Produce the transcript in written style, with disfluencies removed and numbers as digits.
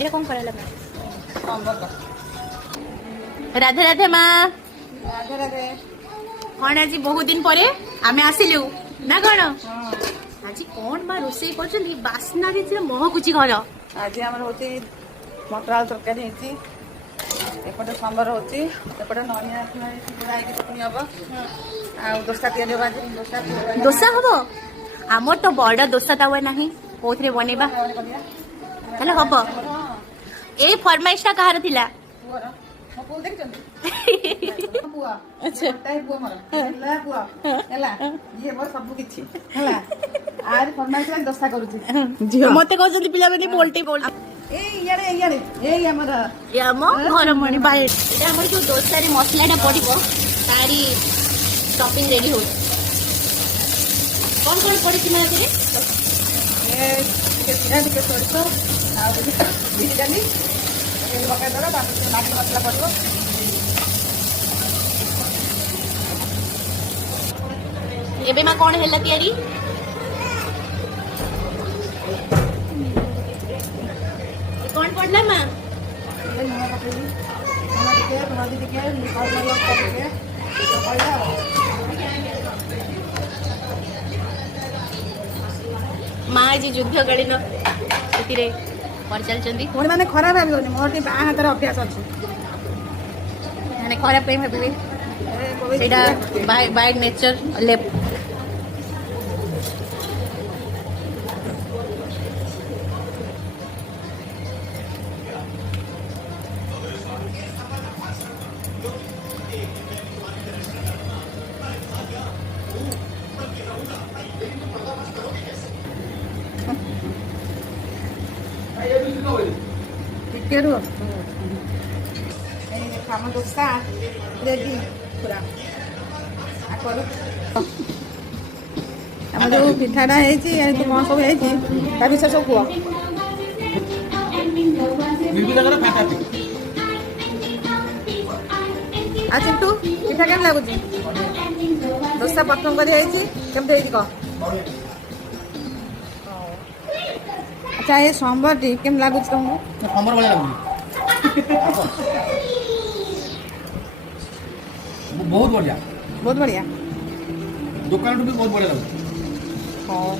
এটা কোন করা লাগা রাধে রাধে মা ରାଧେ ରାଧେ। କଣ ଆଜି ବହୁତ ଦିନ ପରେ ଆମେ ଆସିଲୁ ନା କଣ ଆଜି କଣ ମା ରୋଷେଇ କରୁଛନ୍ତି ବାସ୍ନାରେ ଯେ ମହକୁଛି ଘର। ଆଜି ଆମର ହଉଛି ମଟର ଆଳୁ ତରକାରୀ ହେଇଛି, ଏପଟେ ସମ୍ବର ହଉଛି, ଏପଟେ ନଡ଼ିଆ ପୁରା ହେଇକି ଚଟଣି ହବ, ଆଉ ଦୋସା ତିଆରି ହବ। ଆଜି ଦୋସା ହବ ଆମର ତ ବଡ ଦୋସା ତାୱା ନାହିଁ କୋଉଥିରେ ବନେଇବା ହେଲେ ହବ। ଏଇ ଫରମାଇଶଟା କାହାର ଥିଲା? ପୁଅର। ମୋ ପୁଅ ଦେଖିଛନ୍ତି? ପୁଅ ପୁଅ ମୋର ହେଲା ପୁଅ ହେଲା, ଇଏ ମୋର ସବୁ କିଛି ହେଲା। ଆରି ଫରମାଇଶ ଦୋସା କରୁଛି ଝିଅ। ମତେ କହୁଛନ୍ତି ପିଲାମାନେ ବୋଲଟେ ବୋଲ ଏଇ ଇଆଡେ ଏଇ ଆମର ଆମ ଘର ମଣି ବାଇ ଏଇଟା ଆମର ଯୋଉ ଦୋସାରେ ମସଲାଟା ପଡିବ ତାରି ଟପିଂ ରେଡି ହଉଛି। କଣ କଣ ପଡିଛି ନା ଏଥିରେ? ଟିକେ ଜିରା, ଟିକେ ସୋରିଷ, ଆଉ ବିରି ଡାଲି ପକାଇଦେବା, ତାପରେ ମାଟି ମସଲା ପଡ଼ିବ। ଏବେ ମା କଣ ହେଲା ତିଆରି? କଣ ପଡିଲା ମା? ଲୁଣ ପକେଇବି, ଲୁଣ ଟିକେ, ହଳଦୀ ଟିକେ, ଲଙ୍କା ଟିକେ ପଡ଼ିଲା ଆଉ। ମା ଆଜି ଯୁଦ୍ଧକାଳୀନ ସେଥିରେ ପରିଚାଳିଛନ୍ତି। ପୁଣି ମାନେ ଖରାପ ଭାବିବନି, ମୋର ଟିକେ ବାଁ ହାତରେ ଅଭ୍ୟାସ ଅଛି। ମାନେ ଖରାପ ପାଇଁ ଭାବିବେ ସେଇଟା ବାଇ ନେଚର ଲେଫ୍ଟ। ଟିକେ ରୁହ। ଏଇ ଆମ ଦୋସା ରେଡି ପୁରା। ଆମର ଯୋଉ ପିଠାଟା ହେଇଛି କଣ ସବୁ ହେଇଛି ତା ବିଷୟରେ ସବୁ କୁହ। ଆଉ ଚିଣ୍ଟୁ ପିଠା କେମିତି ଲାଗୁଛି? ଦୋସା ପ୍ରଥମ କରି ହେଇଛି, କେମିତି ହେଇଛି କହ? ଆଚ୍ଛା, ଏ ସମ୍ବରଟି କେମିତି ଲାଗୁଛି ତମକୁ? ସମ୍ବର ଭଳିଆ ଲାଗୁଛି, ବହୁତ ବଢିଆ, ବହୁତ ବଢ଼ିଆ। ଦୋକାନଠୁ ବି ବହୁତ ବଢିଆ ଲାଗୁଛି। ହଁ।